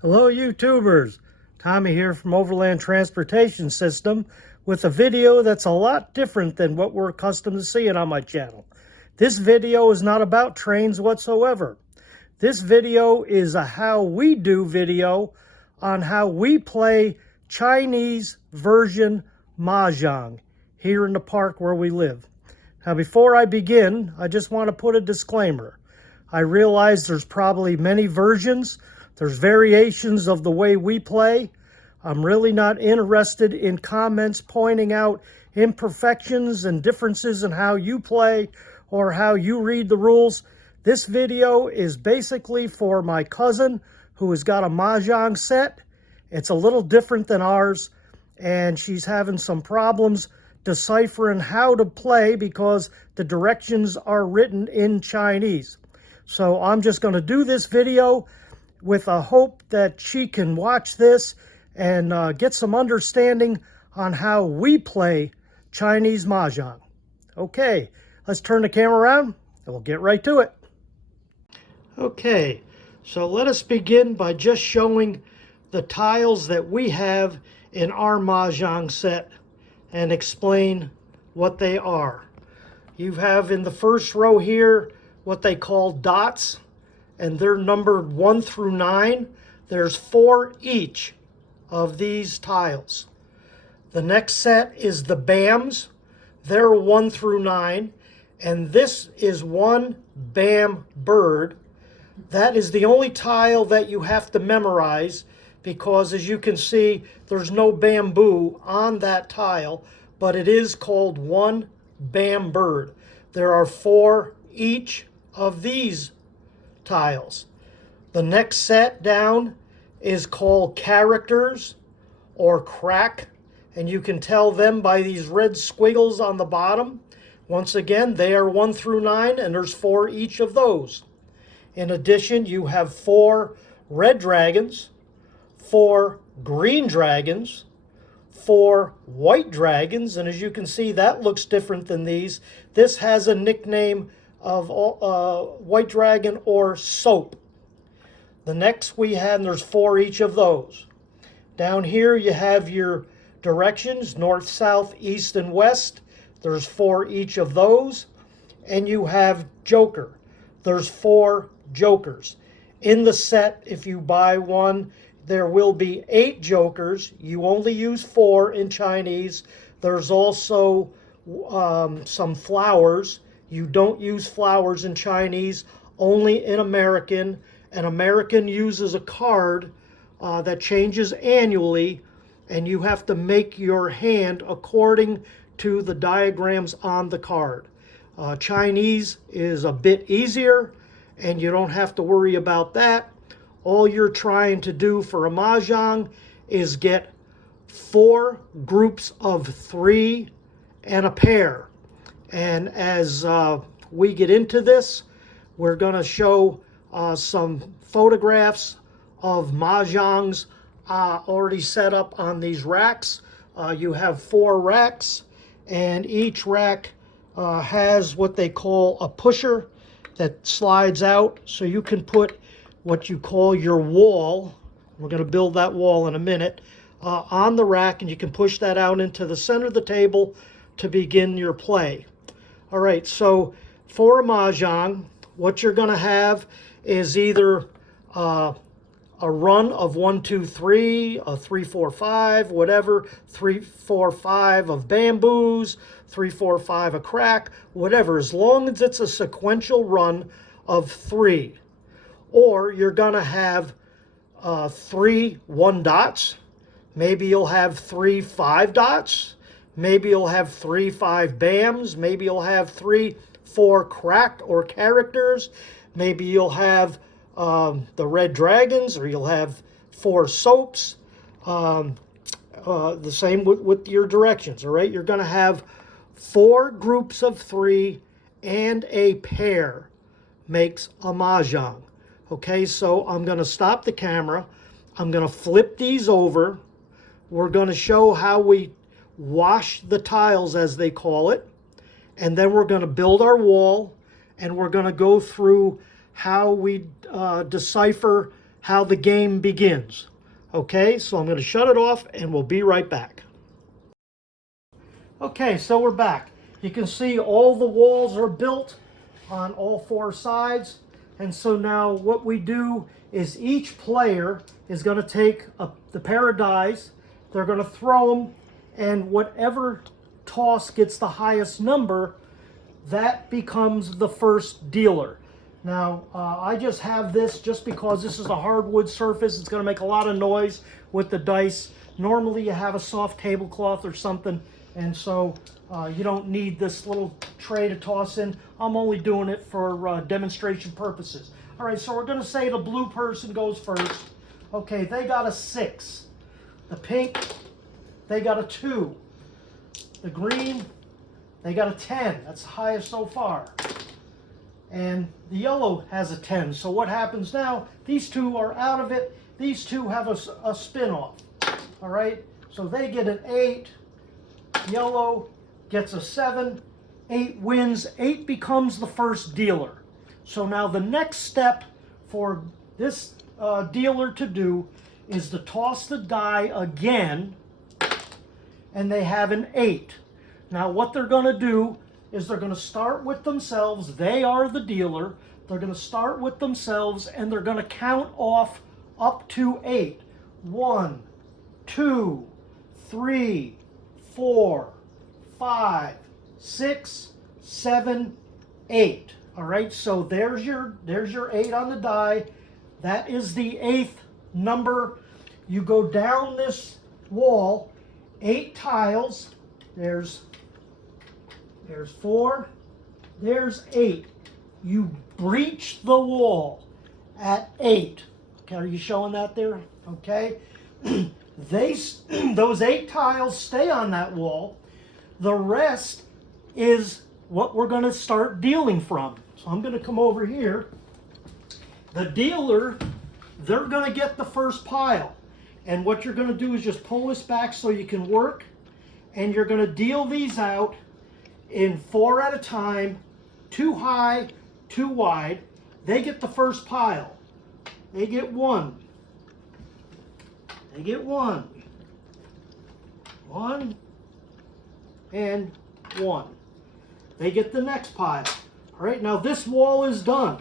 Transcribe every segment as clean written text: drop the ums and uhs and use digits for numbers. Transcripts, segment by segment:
Hello YouTubers, Tommy here from Overland Transportation System with a video that's a lot different than what we're accustomed to seeing on my channel. This video is not about trains whatsoever. This video is a how we do video on how we play Chinese version Mahjong here in the park where we live. Now before I begin, I just want to put a disclaimer. I realize there's probably many versions. There's variations of the way we play. I'm really not interested in comments pointing out imperfections and differences in how you play or how you read the rules. This video is basically for my cousin who has got a Mahjong set. It's a little different than ours, and she's having some problems deciphering how to play because the directions are written in Chinese. So I'm just going to do this video with a hope that she can watch this and get some understanding on how we play Chinese Mahjong. Okay, let's turn the camera around and we'll get right to it. Okay, so let us begin by just showing the tiles that we have in our Mahjong set and explain what they are. You have in the first row here what they call dots, and they're numbered 1 through 9. There's 4 each of these tiles. The next set is the BAMs. They're 1 through 9, and this is one BAM bird. That is the only tile that you have to memorize because, as you can see, there's no bamboo on that tile, but it is called one BAM bird. There are 4 each of these tiles. The next set down is called characters or crack, and you can tell them by these red squiggles on the bottom. Once again, they are 1 through 9, and there's 4 each of those. In addition, you have 4 red dragons, 4 green dragons, 4 white dragons, and as you can see, that looks different than these. This has a nickname of white dragon or soap. The next we have, and there's 4 each of those. Down here you have your directions, north, south, east, and west. There's 4 each of those. And you have joker. There's 4 jokers. In the set, if you buy one, there will be 8 jokers. You only use 4 in Chinese. There's also some flowers. You don't use flowers in Chinese, only in American. An American uses a card that changes annually, and you have to make your hand according to the diagrams on the card. Chinese is a bit easier, and you don't have to worry about that. All you're trying to do for a Mahjong is get 4 groups of 3 and a pair. And as we get into this, we're going to show some photographs of Mahjongs already set up on these racks. You have 4 racks, and each rack has what they call a pusher that slides out, so you can put what you call your wall. We're going to build that wall in a minute, on the rack, and you can push that out into the center of the table to begin your play. All right, so for a Mahjong, what you're going to have is either a run of 1, 2, 3, a 3, 4, 5, whatever, 3, 4, 5 of bamboos, 3, 4, 5 a crack, whatever, as long as it's a sequential run of 3. Or you're going to have 3 1 dots. Maybe you'll have 3 5 dots. Maybe you'll have 3 5 BAMs. Maybe you'll have 3 4 crack or characters. Maybe you'll have the red dragons, or you'll have 4 soaps. The same with your directions, all right? You're going to have 4 groups of 3 and a pair makes a Mahjong. Okay, so I'm going to stop the camera. I'm going to flip these over. We're going to show how we wash the tiles, as they call it, and then we're going to build our wall, and we're going to go through how we decipher how the game begins. Okay, so I'm going to shut it off and we'll be right back. Okay, so we're back. You can see all the walls are built on all four sides. And so now what we do is each player is going to take the pair of dice. They're going to throw them, and whatever toss gets the highest number, that becomes the first dealer. Now, I just have this just because this is a hardwood surface. It's going to make a lot of noise with the dice. Normally you have a soft tablecloth or something, and so you don't need this little tray to toss in. I'm only doing it for demonstration purposes. All right, so we're going to say the blue person goes first. Okay, they got a 6. The pink, they got a 2. The green, they got a 10. That's the highest so far. And the yellow has a 10. So what happens now, these two are out of it. These two have a spin-off. All right, so they get an 8. Yellow gets a 7. 8 wins. 8 becomes the first dealer. So now the next step for this dealer to do is to toss the die again, and they have an 8. Now what they're going to do is they're going to start with themselves. They are the dealer. They're going to start with themselves, and they're going to count off up to 8. 1, 2, 3, 4, 5, 6, 7, 8. All right, so there's your 8 on the die. That is the 8th number. You go down this wall 8 tiles. There's 4. There's 8. You breach the wall at 8. Okay, are you showing that there? Okay. Those 8 tiles stay on that wall. The rest is what we're going to start dealing from. So I'm going to come over here. The dealer, they're going to get the first pile. And what you're going to do is just pull this back so you can work. And you're going to deal these out in 4 at a time, 2 high, 2 wide. They get the first pile. They get 1. They get 1. 1 and 1. They get the next pile. All right, now this wall is done.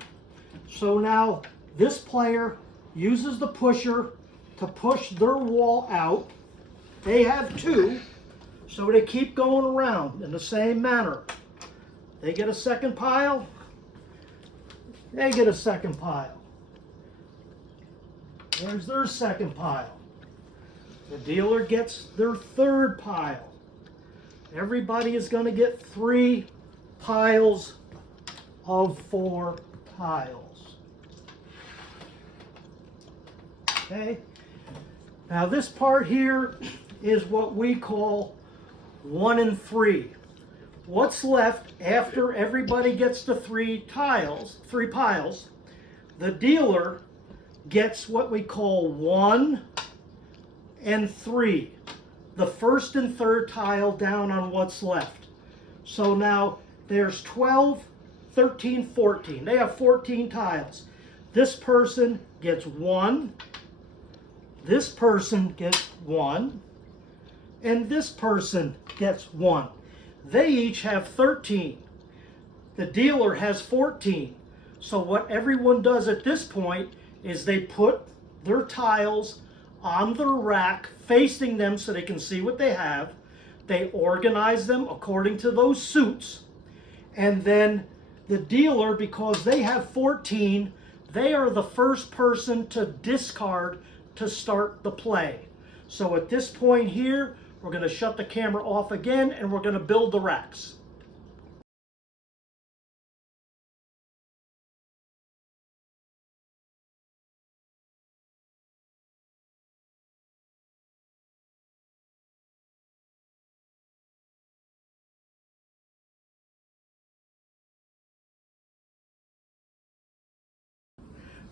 So now this player uses the pusher to push their wall out. They have 2, so they keep going around in the same manner. They get a second pile. They get a second pile. There's their second pile. The dealer gets their third pile. Everybody is going to get 3 piles of 4 tiles. Okay. Now this part here is what we call 1 and 3. What's left after everybody gets the 3 piles, the dealer gets what we call 1 and 3. The first and third tile down on what's left. So now there's 12, 13, 14. They have 14 tiles. This person gets 1. This person gets 1. And this person gets 1. They each have 13. The dealer has 14. So what everyone does at this point is they put their tiles on the rack facing them so they can see what they have. They organize them according to those suits. And then the dealer, because they have 14, they are the first person to discard to start the play. So at this point here, we're going to shut the camera off again and we're going to build the racks.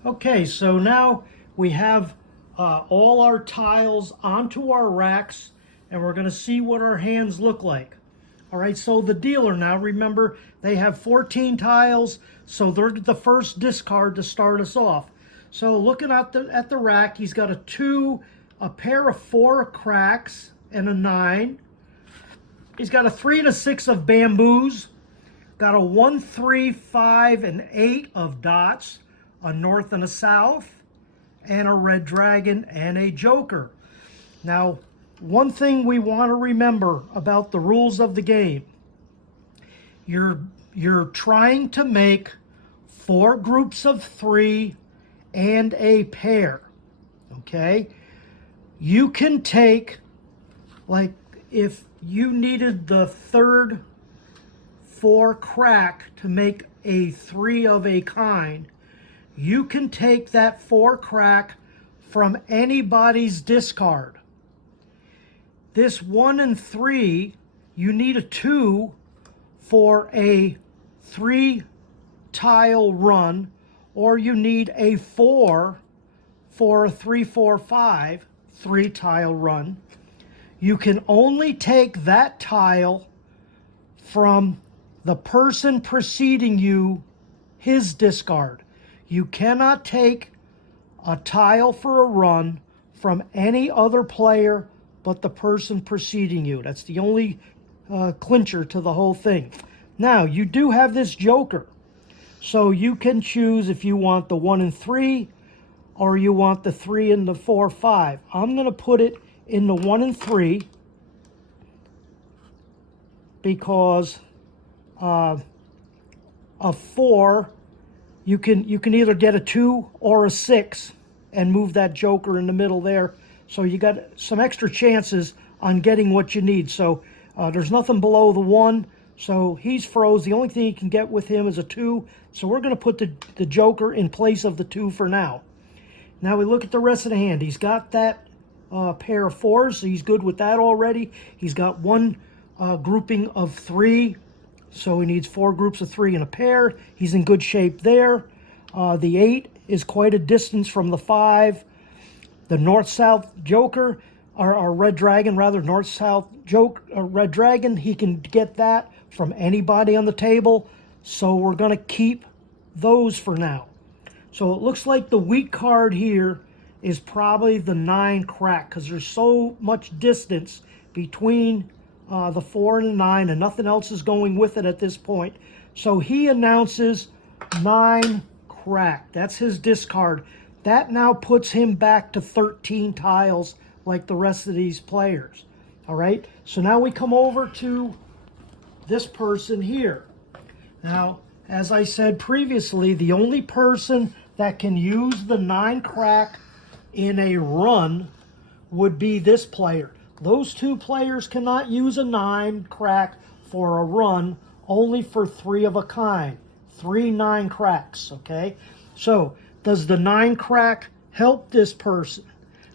Okay, so now we have all our tiles onto our racks, and we're going to see what our hands look like. All right, so the dealer now, remember, they have 14 tiles, so they're the first discard to start us off. So looking at the rack, he's got a 2, a pair of 4 cracks, and a 9. He's got a 3 and a 6 of bamboos. Got a 1, 3, 5, and 8 of dots, a north and a south, and a red dragon and a joker. Now, one thing we want to remember about the rules of the game, you're trying to make 4 groups of 3 and a pair, okay? You can take, like, if you needed the third 4 crack to make a 3 of a kind, you can take that 4 crack from anybody's discard. This 1 and 3, you need a 2 for a 3 tile run, or you need a 4 for a 3, 4, 5 3 tile run. You can only take that tile from the person preceding you, his discard. You cannot take a tile for a run from any other player but the person preceding you. That's the only clincher to the whole thing. Now, you do have this joker. So you can choose if you want the 1 and 3 or you want the 3 and the 4, 5. I'm going to put it in the 1 and 3 because a 4, you can either get a 2 or a 6 and move that joker in the middle there. So you got some extra chances on getting what you need. So there's nothing below the 1. So he's froze. The only thing you can get with him is a 2. So we're going to put the joker in place of the 2 for now. Now we look at the rest of the hand. He's got that pair of 4s, so he's good with that already. He's got 1 grouping of 3, so he needs 4 groups of 3 in a pair. He's in good shape there. The 8 is quite a distance from the 5. The north-south joker, or red dragon rather, north-south red dragon, he can get that from anybody on the table. So we're going to keep those for now. So it looks like the weak card here is probably the 9 crack, because there's so much distance between the 4 and the 9, and nothing else is going with it at this point. So he announces 9 crack. That's his discard. That now puts him back to 13 tiles like the rest of these players. All right, so now we come over to this person here. Now, as I said previously, the only person that can use the 9 crack in a run would be this player. Those 2 players cannot use a 9 crack for a run, only for 3 of a kind. 3 9 cracks, okay? So, does the 9 crack help this person?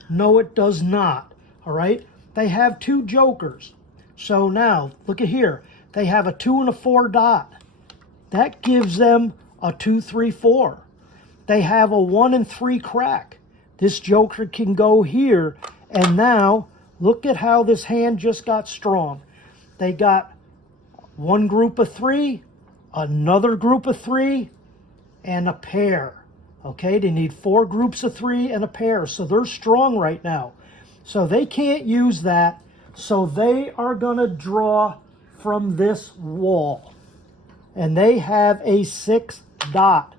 No, it does not, all right? They have 2 jokers. So now, look at here. They have a 2 and a 4 dot. That gives them a 2, 3, 4. They have a 1 and 3 crack. This joker can go here. And now, look at how this hand just got strong. They got 1 group of 3, another group of 3, and a pair. Okay, they need 4 groups of 3 and a pair. So they're strong right now. So they can't use that. So they are going to draw from this wall. And they have a 6 dot.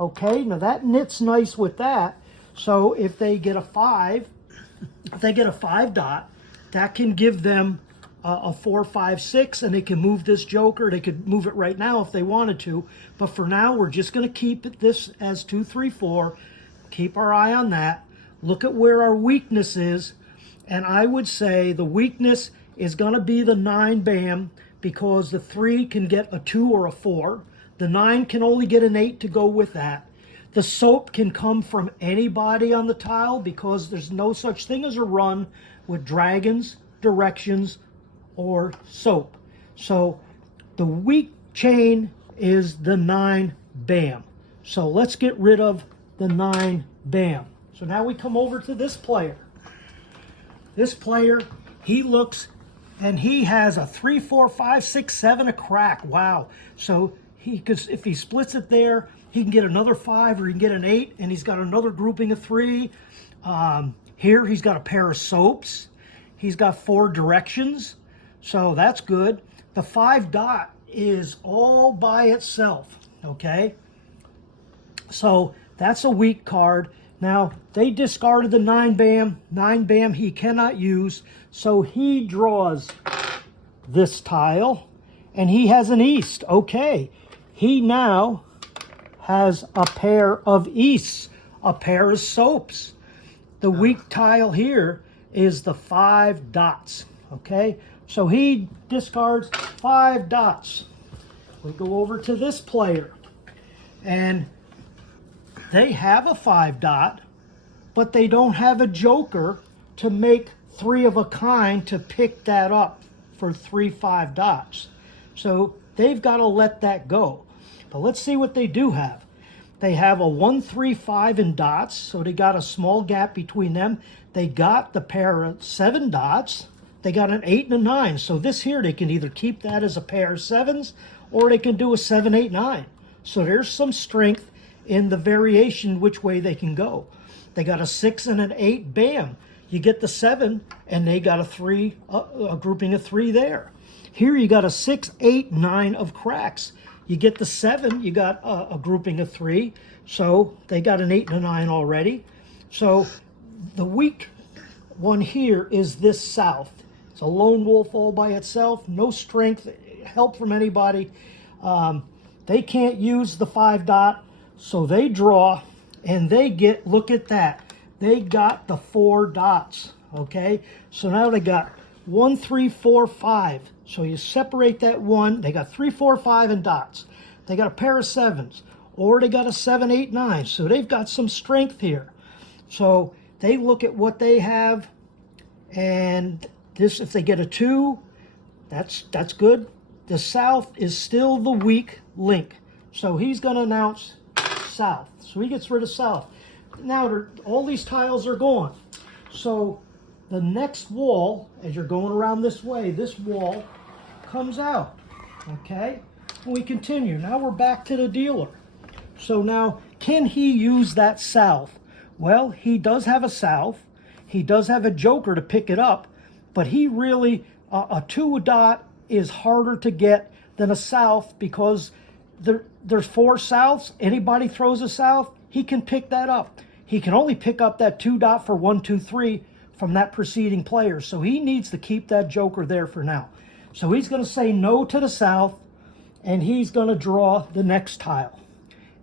Okay, now that knits nice with that. So if they get a 5, if they get a 5 dot, that can give them a 4, 5, 6, and they can move this joker. They could move it right now if they wanted to. But for now, we're just going to keep this as 2, 3, 4. Keep our eye on that. Look at where our weakness is. And I would say the weakness is going to be the 9 bam, because the 3 can get a 2 or a 4. The 9 can only get an 8 to go with that. The soap can come from anybody on the tile, because there's no such thing as a run with dragons, directions, or soap. So the weak chain is the 9 bam. So let's get rid of the 9 bam. So now we come over to this player. This player, he looks and he has a 3, 4, 5, 6, 7, a crack. Wow. So he could, if he splits it there, he can get another 5 or he can get an 8, and he's got another grouping of 3. Here he's got a pair of soaps. He's got 4 directions, so that's good. The 5 dot is all by itself, okay? So that's a weak card. Now, they discarded the 9 bam. 9 bam he cannot use, so he draws this tile, and he has an east. Okay, he now has a pair of easts, a pair of soaps. The weak tile here is the 5 dots, okay? So he discards 5 dots. We go over to this player, and they have a 5 dot, but they don't have a joker to make 3 of a kind to pick that up for 3 5 dots. So they've got to let that go. But let's see what they do have. They have a 1 3 5 in dots, so they got a small gap between them. They got the pair of 7 dots. They got an 8 and a 9. So this here, they can either keep that as a pair of 7s, or they can do a 7 8 9. So there's some strength in the variation which way they can go. They got a 6 and an 8, bam. You get the 7, and they got a 3, a grouping of 3 there. Here you got a 6, 8, 9 of cracks. You get the 7, you got a grouping of 3, so they got an 8 and a 9 already. So the weak one here is this south. It's a lone wolf all by itself, no strength, help from anybody. They can't use the 5 dot, so they draw, and they get, look at that, they got the 4 dots, okay? So now they got 1 3 4 5. So you separate that 1, they got 3 4 5 in dots. They got a pair of 7s, or they got a 7 8 9. So they've got some strength here. So they look at what they have, and this, if they get a 2, that's good. The south is still the weak link, so he's going to announce south. So he gets rid of south. Now all these tiles are gone. So the next wall, as you're going around this way, this wall comes out, okay? And we continue. Now we're back to the dealer. So now, can he use that south? Well, he does have a south. He does have a joker to pick it up, but he really, a 2 dot is harder to get than a south, because there's 4 souths. Anybody throws a south, he can pick that up. He can only pick up that 2 dot for 1 2 3 from that preceding player, so he needs to keep that joker there for now. So he's going to say no to the south, and he's going to draw the next tile,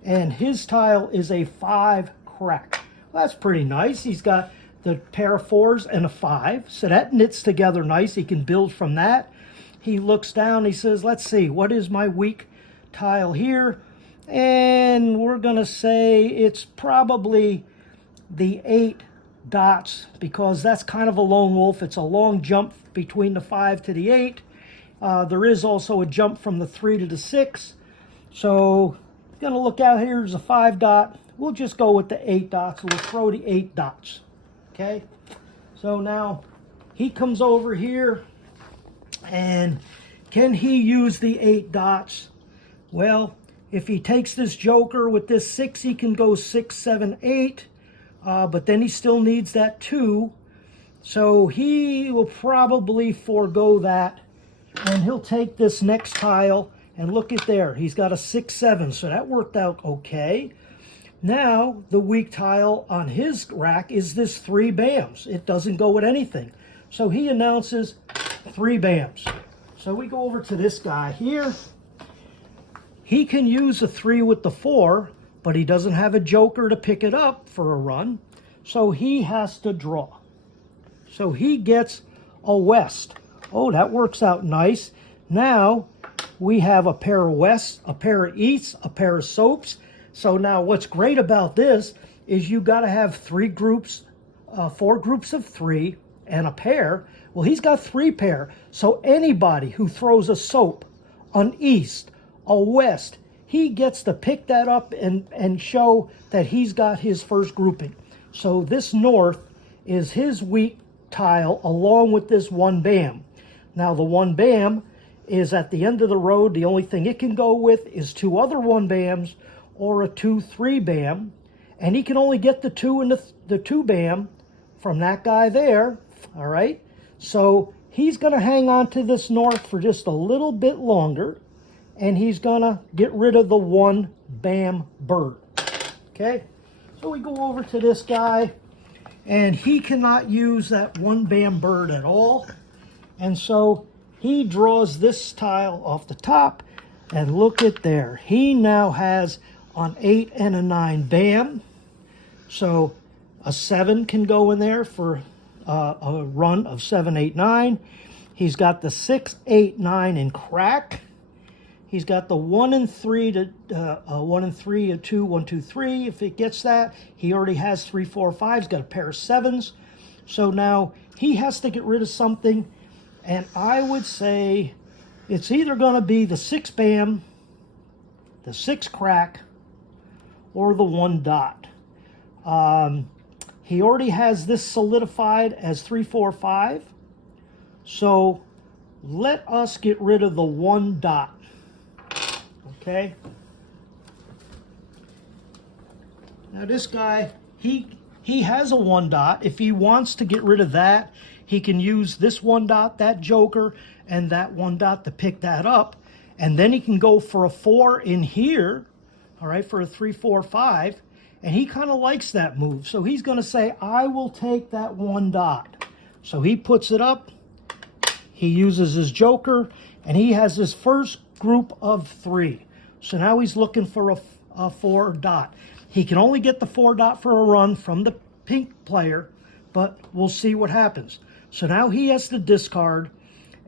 and his tile is a 5 crack. Well, that's pretty nice. He's got the pair of 4s and a 5, so that knits together nice. He can build from that. He looks down, he says, let's see, what is my weak tile here? And we're going to say it's probably the 8 dots, because that's kind of a lone wolf. It's a long jump between the 5 to the 8. There is also a jump from the 3 to the 6. So going to look out here as a 5 dot. We'll just go with the 8 dots. We'll throw the 8 dots. Okay. So now he comes over here, and can he use the 8 dots? Well, if he takes this joker with this 6, he can go 6 7 8. But then he still needs that 2. So he will probably forego that, and he'll take this next tile, and look at there. He's got a 6 7, so that worked out okay. Now the weak tile on his rack is this 3 bams. It doesn't go with anything. So he announces 3 bams. So we go over to this guy here. He can use a 3 with the 4, but he doesn't have a joker to pick it up for a run, so he has to draw. So he gets a west. Oh, that works out nice. Now we have a pair of wests, a pair of easts, a pair of soaps. So now what's great about this is you got to have 3 groups, 4 groups of 3 and a pair. Well, he's got 3 pair. So anybody who throws a soap, an east, a west, he gets to pick that up and show that he's got his first grouping. So this north is his weak tile along with this 1 bam. Now the 1 bam is at the end of the road. The only thing it can go with is 2 other 1 bams, or a 2-3 bam, and he can only get the 2 and the 2 bam from that guy there, all right? So he's going to hang on to this north for just a little bit longer, and he's going to get rid of the 1 bam bird, okay? So we go over to this guy, and he cannot use that 1 bam bird at all, and so he draws this tile off the top, and look at there. He now has an 8 and a 9 bam, so a 7 can go in there for a run of 7, 8, 9. He's got the 6, 8, 9 in crack. He's got the 1 and 3 to 1 and 3, a 2, 1, 2, 3. If it gets that, he already has 3, 4, 5. He's got a pair of 7s. So now he has to get rid of something, and I would say it's either going to be the 6 bam, the 6 crack, or the 1 dot. He already has this solidified as 3, 4, 5. So let us get rid of the 1 dot. Okay. Now this guy, he has a 1 dot. If he wants to get rid of that, he can use this 1 dot, that joker, and that 1 dot to pick that up. And then he can go for a 4 in here, all right, for a 3, 4, 5. And he kind of likes that move. So he's going to say, I will take that 1 dot. So he puts it up. He uses his joker, and he has his first group of 3. So now he's looking for a 4 dot. He can only get the 4 dot for a run from the pink player, but we'll see what happens. So now he has to discard,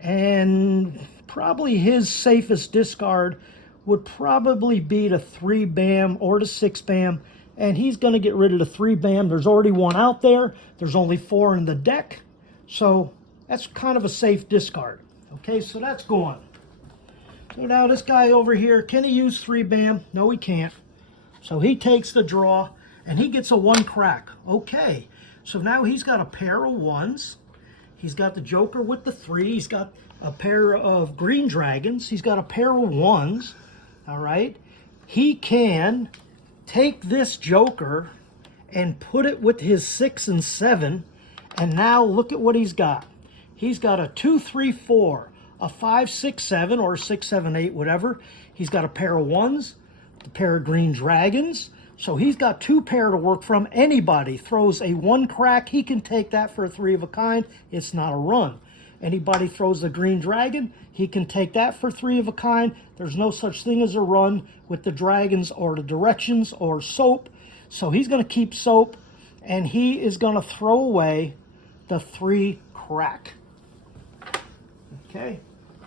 and probably his safest discard would probably be the 3 bam or the 6 bam, and he's going to get rid of the 3 bam. There's already 1 out there. There's only 4 in the deck, so that's kind of a safe discard. Okay, so that's gone. So now this guy over here, can he use 3 bam? No, he can't. So he takes the draw, and he gets a 1 crack. Okay, so now he's got a pair of 1s. He's got the joker with the 3. He's got a pair of green dragons. He's got a pair of 1s. All right. He can take this joker and put it with his 6 and 7. And now look at what he's got. He's got a 2, 3, 4, a 5, 6, 7, or 6, 7, 8, whatever. He's got a pair of 1s, a pair of green dragons. So he's got 2 pair to work from. Anybody throws a 1 crack, he can take that for a 3 of a kind. It's not a run. Anybody throws the green dragon, he can take that for 3 of a kind. There's no such thing as a run with the dragons or the directions or soap. So he's going to keep soap, and he is going to throw away the 3 crack. Okay,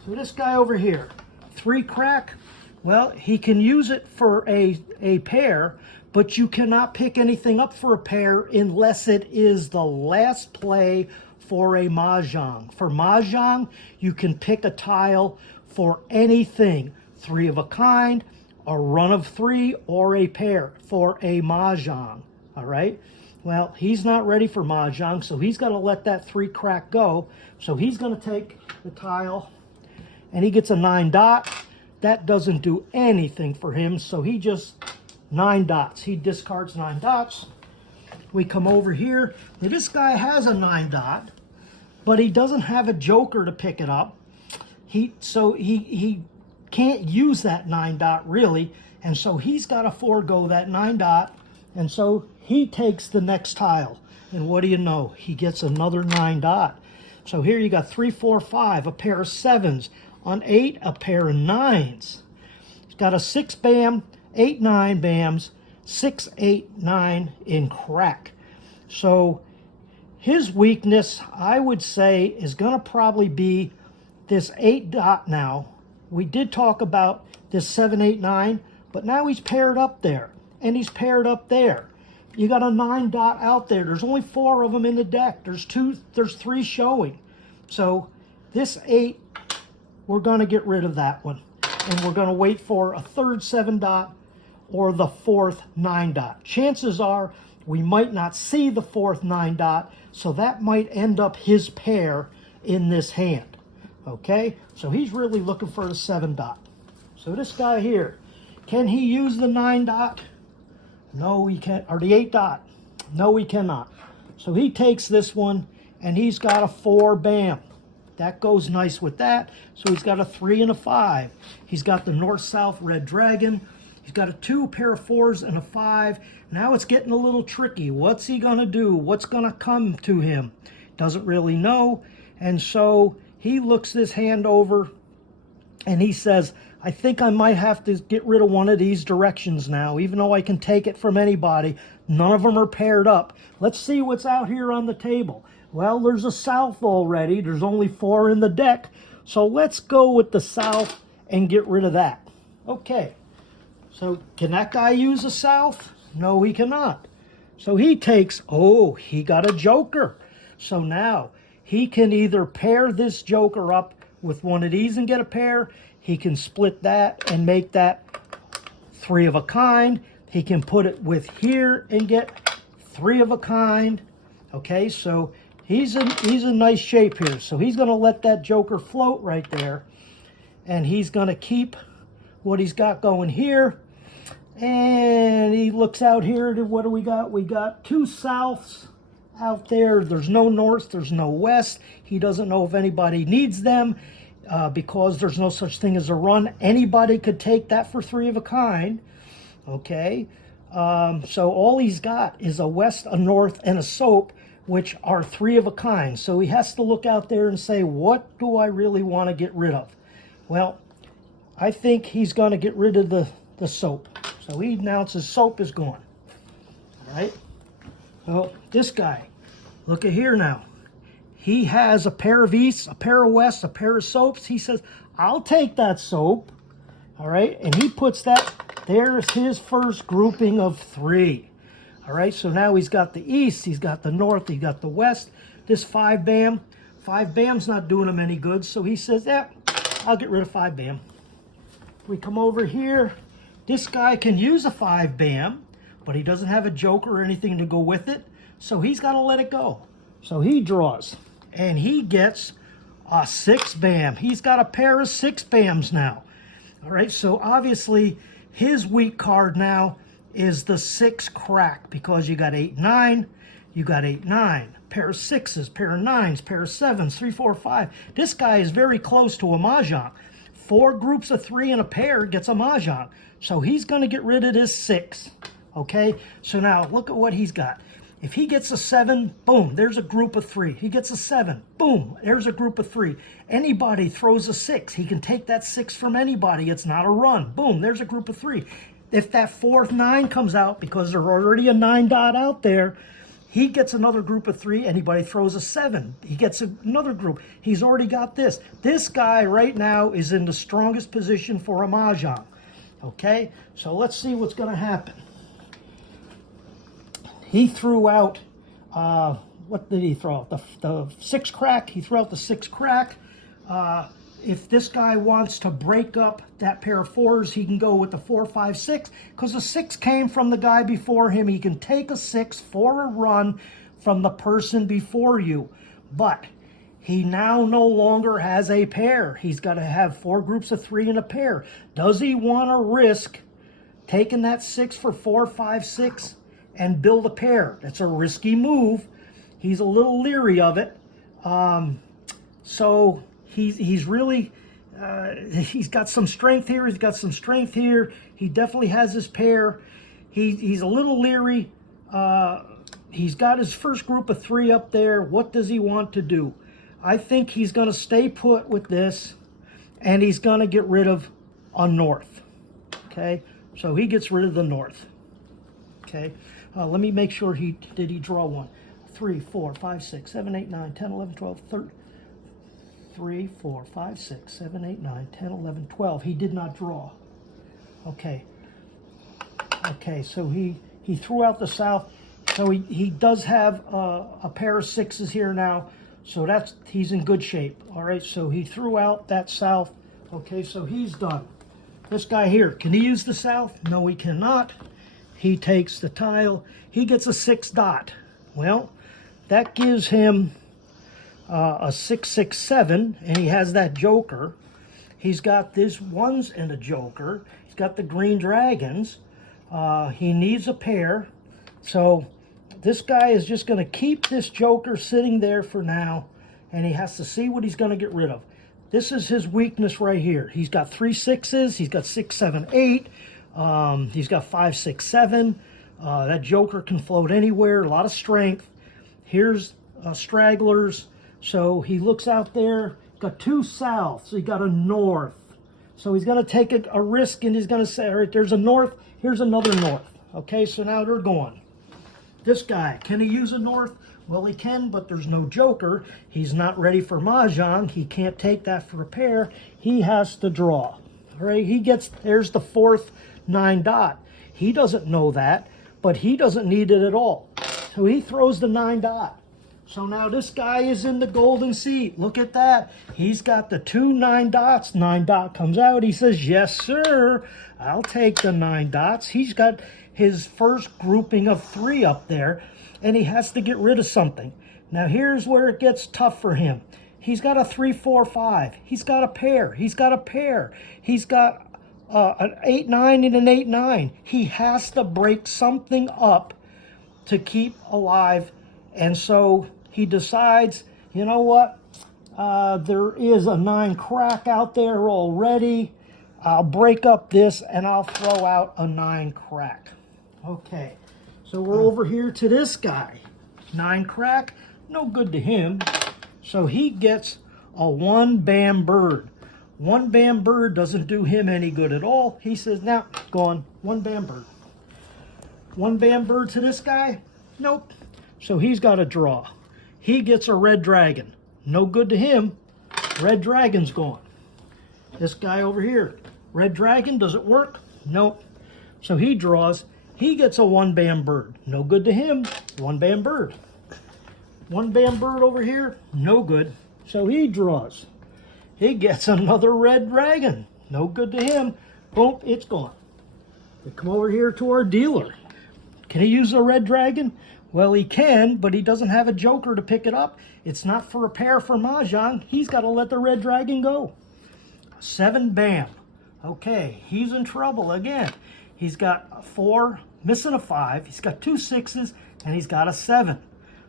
so this guy over here, 3 crack, well, he can use it for a pair, but you cannot pick anything up for a pair unless it is the last play for a Mah Jongg. For Mah Jongg, you can pick a tile for anything, 3 of a kind, a run of 3, or a pair for a Mah Jongg. All right. Well, he's not ready for Mah Jongg, so he's got to let that 3 crack go. So he's going to take the tile, and he gets a 9 dot. That doesn't do anything for him, so he just 9 dots. He discards 9 dots. We come over here. Now, this guy has a 9 dot, but he doesn't have a joker to pick it up. So he can't use that 9 dot really, and so he's got to forego that 9 dot, and so he takes the next tile. And what do you know? He gets another 9 dot. So here you got 3, 4, 5, a pair of 7s. On 8, a pair of 9s. He's got a 6 bam, 8, 9 bams, 6, 8, 9 in crack. So his weakness, I would say, is going to probably be this 8 dot now. We did talk about this 7, 8, 9, but now he's paired up there, and he's paired up there. You got a 9 dot out there. There's only 4 of them in the deck. There's 3 showing. So this 8, we're going to get rid of that one. And we're going to wait for a 3rd 7 dot or the 4th 9 dot. Chances are we might not see the 4th 9 dot, so that might end up his pair in this hand. Okay, so he's really looking for the 7 dot. So this guy here, Can he use the 9 dot? No, he can't. Or the 8 dot? No, he cannot. So he takes this one, and he's got a 4 bam. That goes nice with that. So he's got a 3 and a 5. He's got the north-south red dragon. He's got a 2, pair of 4s, and a 5. Now it's getting a little tricky. What's he going to do? What's going to come to him? Doesn't really know. And so he looks this hand over, and he says, I think I might have to get rid of one of these directions now. Even though I can take it from anybody, none of them are paired up. Let's see what's out here on the table. Well, there's a south already. There's only 4 in the deck. So let's go with the south and get rid of that. Okay. So can that guy use a south? No, he cannot. So he takes, oh, he got a joker. So now he can either pair this joker up with one of these and get a pair. He can split that and make that 3 of a kind. He can put it with here and get 3 of a kind. Okay, so he's in nice shape here. So he's going to let that joker float right there. And he's going to keep what he's got going here. And he looks out here to what do we got? We got 2 souths out there. There's no north, there's no west. He doesn't know if anybody needs them because there's no such thing as a run. Anybody could take that for 3 of a kind. Okay, so all he's got is a west, a north, and a soap, which are 3 of a kind. So he has to look out there and say, what do I really want to get rid of? Well, I think he's going to get rid of the soap. So he announces soap is gone. All right. Well, this guy, look at here now. He has a pair of easts, a pair of wests, a pair of soaps. He says, I'll take that soap. All right. And he puts that, there's his first grouping of 3. All right. So now he's got the east, he's got the north, he's got the west. This 5 bam. 5 bam's not doing him any good. So he says, yeah, I'll get rid of 5 bam. We come over here. This guy can use a 5 bam, but he doesn't have a joker or anything to go with it. So he's got to let it go. So he draws, and he gets a 6 bam. He's got a pair of 6 bams now. All right, so obviously his weak card now is the 6 crack because you got 8, 9. You got 8, 9. Pair of 6s, pair of 9s, pair of 7s, 3, 4, 5. This guy is very close to a Mah Jongg. 4 groups of 3 in a pair gets a Mah Jongg. So he's going to get rid of this 6. Okay, so now look at what he's got. If he gets a 7, boom, there's a group of 3. He gets a 7, boom, there's a group of 3. Anybody throws a 6. He can take that 6 from anybody. It's not a run. Boom, there's a group of 3. If that 4th 9 comes out, because there's already a 9 dot out there, he gets another group of 3. Anybody throws a 7. He gets another group. He's already got this. This guy right now is in the strongest position for a Mah Jongg. Okay, so let's see what's going to happen. He threw out, what did he throw out? The 6 crack. He threw out the 6 crack. If this guy wants to break up that pair of 4s, he can go with the 4, 5, 6. Because the 6 came from the guy before him. He can take a 6 for a run from the person before you. But he now no longer has a pair. He's got to have 4 groups of 3 in a pair. Does he want to risk taking that 6 for 4, 5, 6 and build a pair? That's a risky move. He's a little leery of it. So he's really, he's got some strength here. He's got some strength here. He definitely has his pair. He's a little leery. He's got his first group of 3 up there. What does he want to do? I think he's going to stay put with this, and he's going to get rid of a north. Okay, so he gets rid of the north. Okay, let me make sure he draw one. 3, 4, 5, 6, 7, 8, 9, 10, 11, 12, 13. 3, 4, 5, 6, 7, 8, 9, 10, 11, 12. He did not draw. Okay. Okay, so he threw out the south. So he does have a pair of 6s here now. So he's in good shape. All right, so he threw out that south. Okay, so he's done. This guy here, can he use the south? No, he cannot. He takes the tile. He gets a 6 dot. Well, that gives him a 6, 6, 7, and he has that joker. He's got this 1s and a joker. He's got the green dragons. He needs a pair. So this guy is just going to keep this joker sitting there for now, and he has to see what he's going to get rid of. This is his weakness right here. He's got 3 6s. He's got 6, 7, 8. He's got 5, 6, 7. That joker can float anywhere. A lot of strength. Here's stragglers. So he looks out there. Got 2 south. So he got a north. So he's going to take a risk, and he's going to say, all right, there's a north. Here's another north. Okay, so now they're going. This guy, can he use a north? Well, he can, but there's no joker. He's not ready for Mahjong. He can't take that for a pair. He has to draw. All right, there's the 4th 9 dot. He doesn't know that, but he doesn't need it at all. So he throws the 9 dot. So now this guy is in the golden seat. Look at that. He's got the 2 9 dots. 9 dot comes out. He says, yes, sir. I'll take the 9 dots. He's got his first grouping of 3 up there, and he has to get rid of something. Now here's where it gets tough for him. He's got a 3 4 5. He's got a pair. He's got a pair. He's got an 8 9 and an 8 9. He has to break something up to keep alive, and so he decides, you know what? There is a 9 crack out there already. I'll break up this and I'll throw out a 9 crack. Okay, so we're over here to this guy. 9 crack, no good to him. So he gets a 1 bam bird. 1 bam bird doesn't do him any good at all. He says, now, go on, 1 bam bird. 1 bam bird to this guy? Nope. So he's got to draw. He gets a red dragon. No good to him. Red dragon's gone. This guy over here. Red dragon, does it work? Nope. So he draws. He gets a 1 bam bird. No good to him. 1 bam bird. 1 bam bird over here. No good. So he draws. He gets another red dragon. No good to him. Boom, it's gone. We come over here to our dealer. Can he use a red dragon? Well, he can, but he doesn't have a joker to pick it up. It's not for a pair for Mahjong. He's got to let the red dragon go. 7 bam. Okay, he's in trouble again. He's got a 4, missing a 5. He's got 2 6s, and he's got a 7.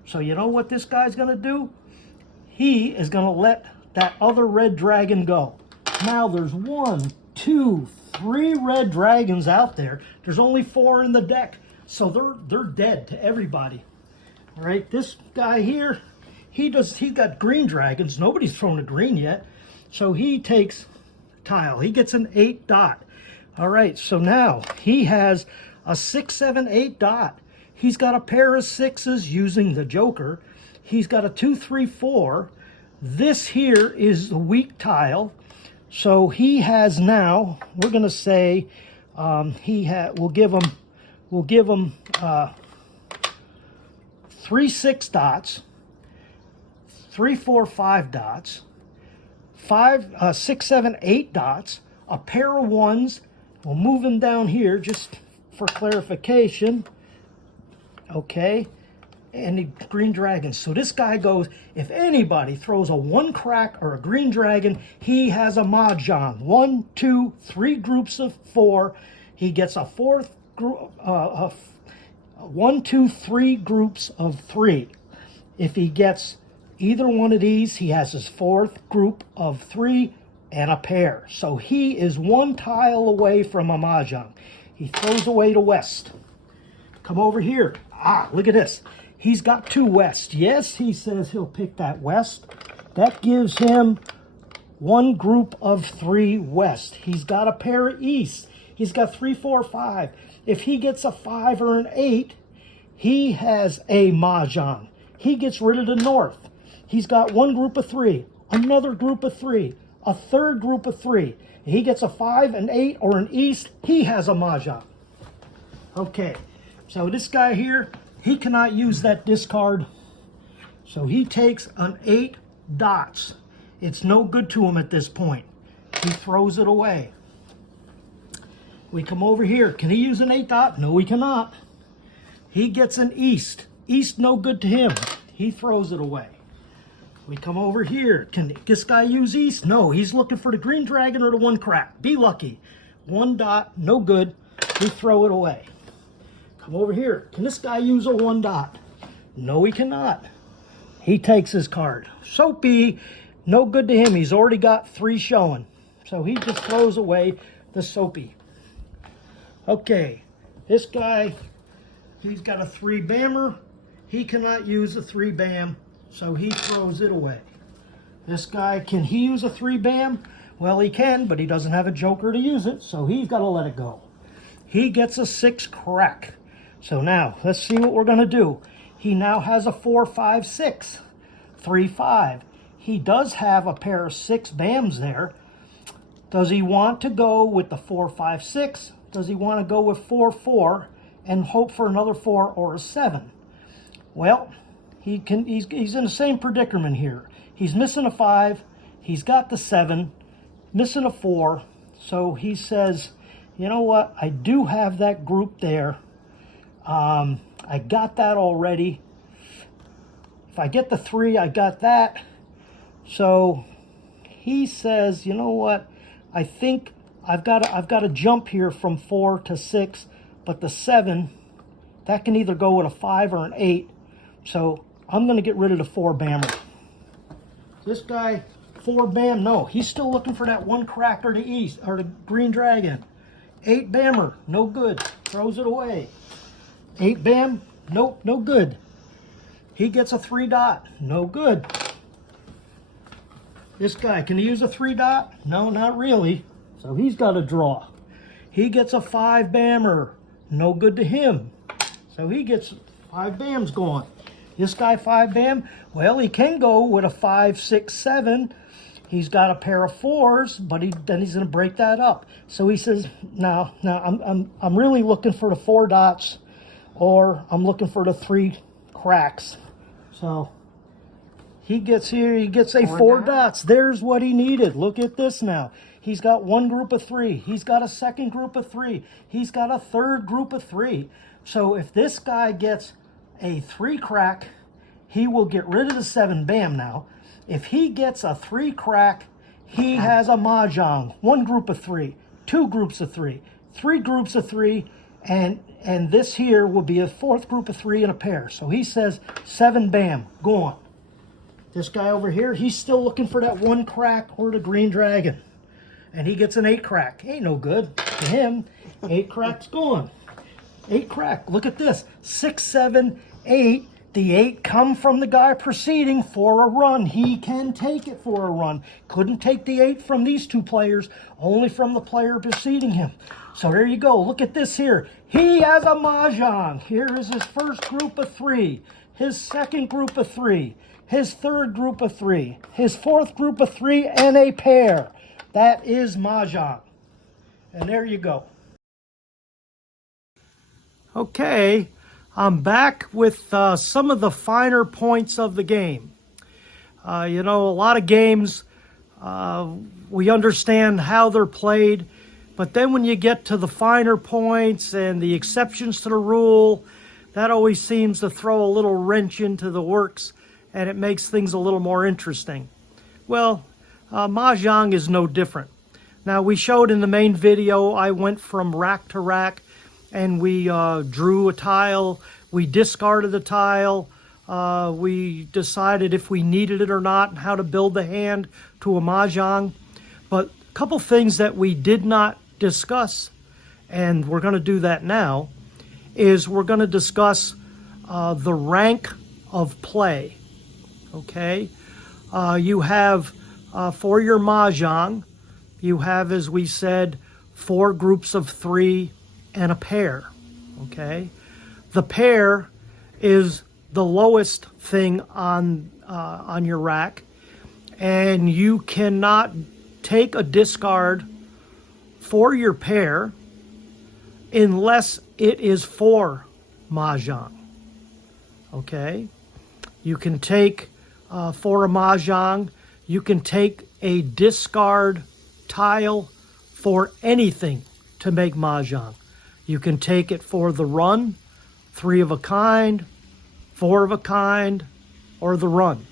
So you know what this guy's going to do? He is going to let that other red dragon go. Now there's 1, 2, 3 red dragons out there. There's only 4 in the deck. So they're dead to everybody. All right, this guy here, he's got green dragons. Nobody's thrown a green yet. So he takes tile. He gets an 8 dot. All right, so now he has a 6, 7, 8 dot. He's got a pair of 6s using the joker. He's got a 2, 3, 4. This here is the weak tile. So he has now, we're going to say, we'll give him 3 6 dots, 3 4 5 dots, 6 7 8 dots, a pair of 1s. We'll move him down here just for clarification. Okay, and the green dragons. So this guy goes, if anybody throws a 1 crack or a green dragon, he has a Mahjong. 1, 2, 3 groups of 4. He gets a 4th group, 1, 2, 3 groups of 3. If he gets either one of these, he has his 4th group of 3 and a pair. So he is 1 tile away from a Mahjong. He throws away the west. Come over here. Look at this. He's got 2 west. Yes, he says he'll pick that west. That gives him 1 group of 3 west. He's got a pair of east. He's got 3, 4, 5. If he gets a 5 or an 8, he has a Mahjong. He gets rid of the north. He's got 1 group of 3, another group of 3, a 3rd group of 3. He gets a 5, an 8, or an east, he has a Mahjong. Okay, so this guy here, he cannot use that discard. So he takes an 8 dots. It's no good to him at this point. He throws it away. We come over here. Can he use an 8 dot? No, he cannot. He gets an east. East no good to him. He throws it away. We come over here. Can this guy use east? No, he's looking for the green dragon or the 1 crack. Be lucky. 1 dot, no good. We throw it away. Come over here. Can this guy use a 1 dot? No, he cannot. He takes his card. Soapy, no good to him. He's already got 3 showing. So he just throws away the Soapy. Okay, this guy, he's got a 3 bammer. He cannot use a 3 bam, so he throws it away. This guy, can he use a 3 bam? Well, he can, but he doesn't have a joker to use it, so he's got to let it go. He gets a 6 crack. So now, let's see what we're going to do. He now has a 4, 5, 6, 3, 5. He does have a pair of 6 bams there. Does he want to go with the 4, 5, 6? Does he want to go with 4, 4 and hope for another 4 or a 7? Well, he's in the same predicament here. He's missing a 5. He's got the 7, missing a 4. So he says, you know what? I do have that group there. I got that already. If I get the 3, I got that. So he says, you know what? I think I've got to jump here from 4 to 6, but the 7, that can either go with a 5 or an 8. So I'm going to get rid of the 4 bammer. This guy, 4 bam, no, he's still looking for that 1 cracker to east, or the green dragon. 8 bammer, no good, throws it away. 8 bam, nope, no good. He gets a 3 dot, no good. This guy, can he use a 3 dot? No, not really. So he's got a draw. He gets a 5 bammer, no good to him. So he gets 5 bams going. This guy 5 bam, well, he can go with a 5, 6, 7. He's got a pair of 4s, but then he's going to break that up. So he says, no, I'm really looking for the 4 dots, or I'm looking for the 3 cracks. So he gets here, he gets a 4 dots. There's what he needed. Look at this now. He's got 1 group of 3. He's got a 2nd group of 3. He's got a 3rd group of 3. So if this guy gets a 3 crack, he will get rid of the 7 bam now. If he gets a 3 crack, he has a Mah Jongg. 1 group of 3, 2 groups of 3, 3 groups of 3, and this here will be a 4th group of 3 in a pair. So he says 7 bam, go on. This guy over here, he's still looking for that 1 crack or the green dragon. And he gets an 8 crack. Ain't no good to him. 8 cracks gone. 8 crack. Look at this. 6, 7, 8. The 8 come from the guy preceding for a run. He can take it for a run. Couldn't take the 8 from these 2 players, only from the player preceding him. So there you go. Look at this here. He has a Mah Jongg. Here is his 1st group of 3, his 2nd group of 3, his 3rd group of 3, his 4th group of 3, and a pair. That is Mah Jongg. And there you go. Okay, I'm back with some of the finer points of the game. You know, a lot of games, we understand how they're played, but then when you get to the finer points and the exceptions to the rule, that always seems to throw a little wrench into the works, and it makes things a little more interesting. Well, Mah Jongg is no different. Now, we showed in the main video, I went from rack to rack, and we drew a tile, we discarded the tile, we decided if we needed it or not, and how to build the hand to a Mah Jongg. But a couple things that we did not discuss, and we're going to do that now, is we're going to discuss the rank of play. Okay? You have, for your Mah Jongg, you have, as we said, 4 groups of 3 and a pair. Okay? The pair is the lowest thing on your rack, and you cannot take a discard for your pair unless it is for Mah Jongg. Okay? You can take, for a Mah Jongg, you can take a discard tile for anything to make Mah Jongg. You can take it for the run, 3 of a kind, 4 of a kind, or the run.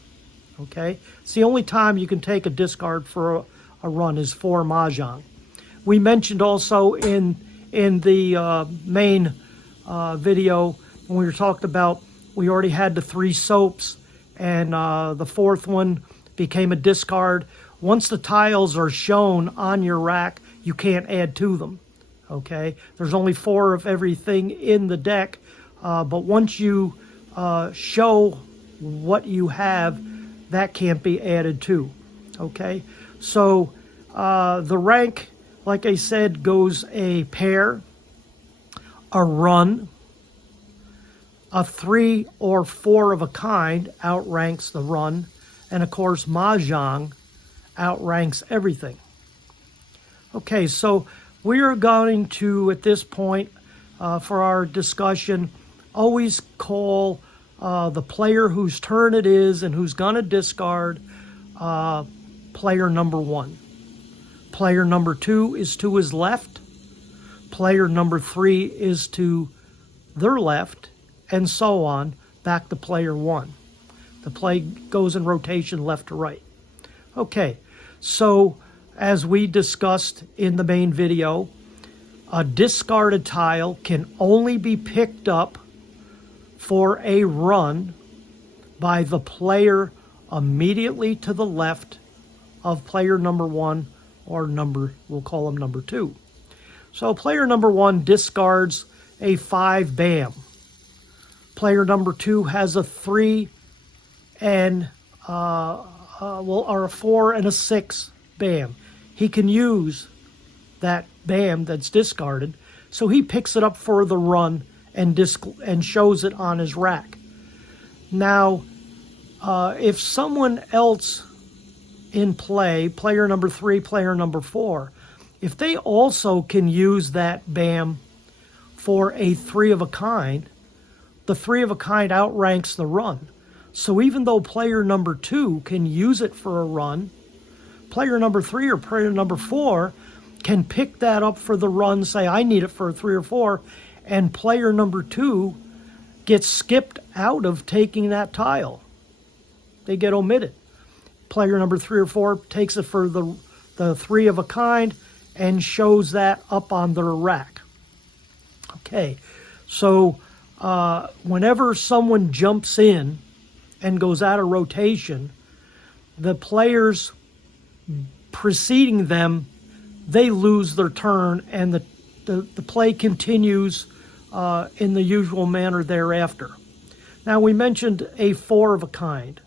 Okay? It's the only time you can take a discard for a run is for Mah Jongg. we mentioned also in the main video when we were talking about, we already had the 3 soaps, and the 4th one became a discard. Once the tiles are shown on your rack, you can't add to them. Okay, there's only 4 of everything in the deck, but once you show what you have, that can't be added to. Okay, so the rank, like I said, goes a pair, a run, a 3 or 4 of a kind outranks the run, and of course Mah Jongg outranks everything. Okay, so we are going to, at this point, for our discussion, always call the player whose turn it is and who's going to discard player number 1. Player number 2 is to his left. Player number 3 is to their left, and so on, back to player 1. The play goes in rotation left to right. Okay, so as we discussed in the main video, a discarded tile can only be picked up for a run by the player immediately to the left of player number 1, or we'll call him number 2. So player number 1 discards a 5 bam. Player number 2 has a 3 and or a 4 and a 6 bam. He can use that bam that's discarded, so he picks it up for the run and shows it on his rack. Now, if someone else in play, player number 3, player number 4, if they also can use that bam for a 3 of a kind, the 3 of a kind outranks the run. So even though player number 2 can use it for a run, player number 3 or player number 4 can pick that up for the run, say, I need it for a 3 or 4, and player number 2 gets skipped out of taking that tile. They get omitted. Player number 3 or 4 takes it for the 3 of a kind and shows that up on their rack. Okay, so whenever someone jumps in and goes out of rotation, the players preceding them, they lose their turn, and the play continues in the usual manner thereafter. Now, we mentioned a 4 of a kind.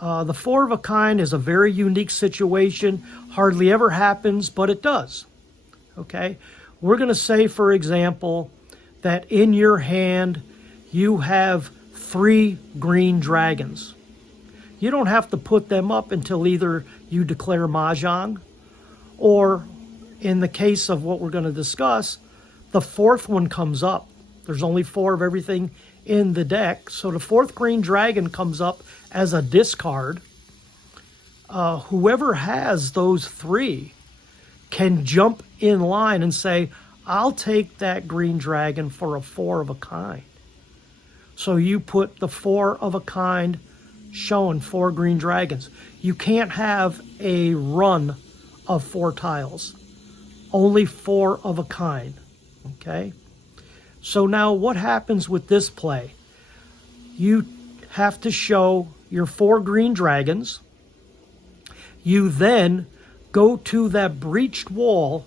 The 4 of a kind is a very unique situation. Hardly ever happens, but it does. Okay? We're going to say, for example, that in your hand you have 3 green dragons. You don't have to put them up until either you declare Mah Jongg, or in the case of what we're going to discuss, the 4th one comes up. There's only 4 of everything in the deck, so the 4th green dragon comes up as a discard. Whoever has those 3 can jump in line and say, I'll take that green dragon for a 4 of a kind. So you put the 4 of a kind showing 4 green dragons. You can't have a run of 4 tiles. Only 4 of a kind. Okay? So now what happens with this play? You have to show your 4 green dragons. You then go to that breached wall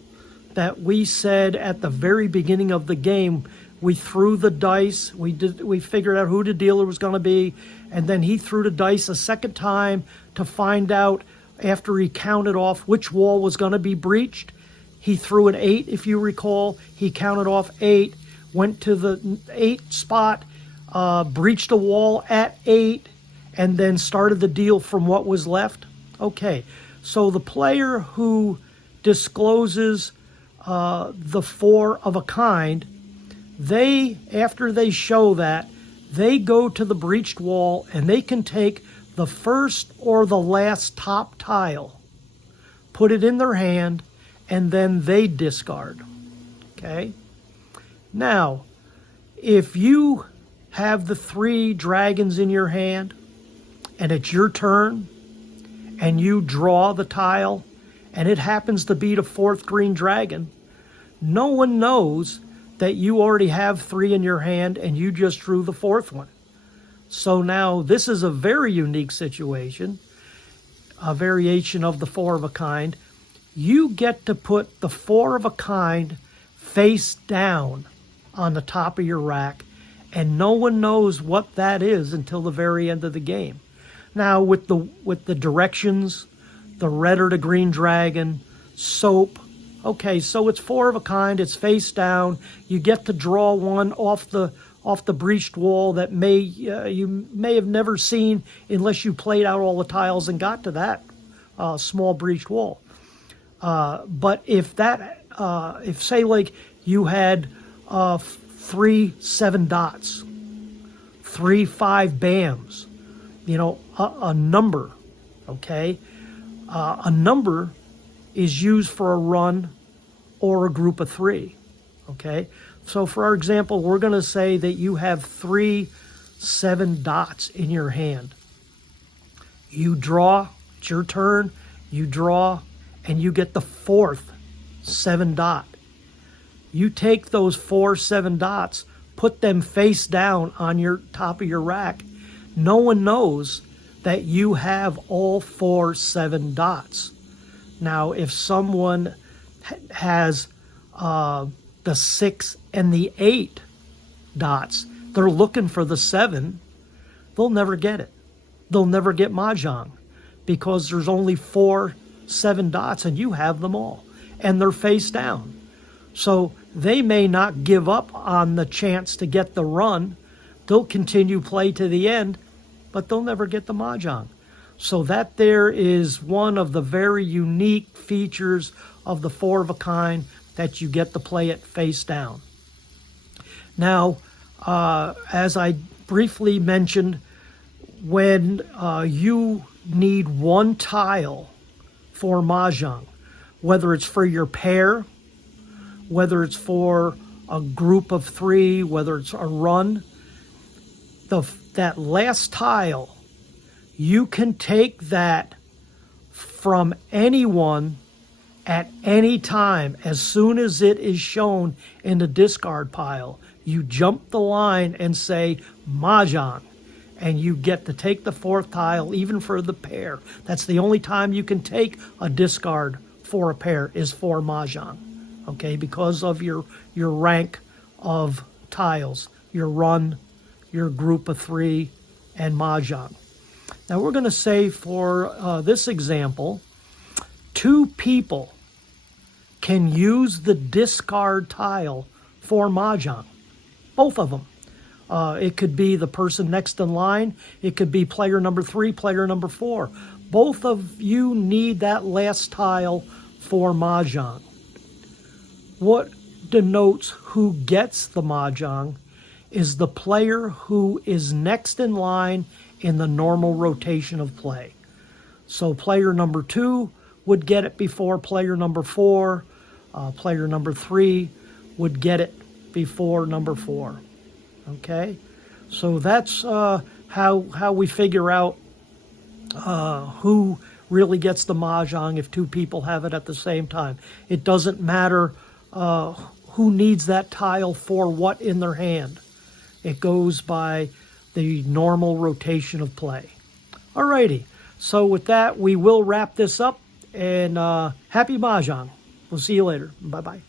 that we said at the very beginning of the game. We threw the dice, we figured out who the dealer was going to be, and then he threw the dice a second time to find out, after he counted off, which wall was going to be breached. He threw an 8, if you recall. He counted off 8, went to the 8 spot, breached a wall at 8, and then started the deal from what was left. Okay, so the player who discloses the 4 of a kind, after they show that, they go to the breached wall and they can take the first or the last top tile, put it in their hand, and then they discard. Okay? Now, if you have the 3 dragons in your hand and it's your turn and you draw the tile and it happens to be the fourth green dragon, no one knows that you already have 3 in your hand and you just drew the fourth one. So now this is a very unique situation, a variation of the 4 of a kind. You get to put the 4 of a kind face down on the top of your rack, and no one knows what that is until the very end of the game. Now with the directions, the red or the green dragon, soap, okay, so it's 4 of a kind, it's face down. You get to draw one off the breached wall that you may have never seen unless you played out all the tiles and got to that small breached wall. But if say like you had 3 7 dots, 3 5 bams, you know, a number, okay? A number is used for a run or a group of 3, okay? So for our example, we're going to say that you have 3 7 dots in your hand. You draw, it's your turn, you draw, and you get the 4th 7 dot. You take those 4 7 dots, put them face down on your top of your rack. No one knows that you have all 4 7 dots. Now, if someone has the 6 and the 8 dots, they're looking for the 7, they'll never get it. They'll never get Mah Jongg because there's only 4 7 dots and you have them all, and they're face down. So they may not give up on the chance to get the run. They'll continue play to the end, but they'll never get the Mah Jongg. So that there is one of the very unique features of the 4 of a kind, that you get to play it face down. Now, as I briefly mentioned, when you need one tile for Mah Jongg, whether it's for your pair, whether it's for a group of 3, whether it's a run, that last tile, you can take that from anyone at any time. As soon as it is shown in the discard pile, you jump the line and say Mah Jongg, and you get to take the 4th tile, even for the pair. That's the only time you can take a discard for a pair, is for Mah Jongg, okay, because of your rank of tiles, your run, your group of 3, and Mah Jongg. Now we're going to say for this example, 2 people can use the discard tile for Mah Jongg, both of them. It could be the person next in line. It could be player number 3, player number 4. Both of you need that last tile for Mah Jongg. What denotes who gets the Mah Jongg is the player who is next in line in the normal rotation of play. So player number 2 would get it before player number 4. Player number 3 would get it before number 4. Okay, so that's how we figure out who really gets the Mah Jongg if 2 people have it at the same time. It doesn't matter who needs that tile for what in their hand. It goes by the normal rotation of play. Alrighty, so with that, we will wrap this up, and happy Mah Jongg. We'll see you later. Bye-bye.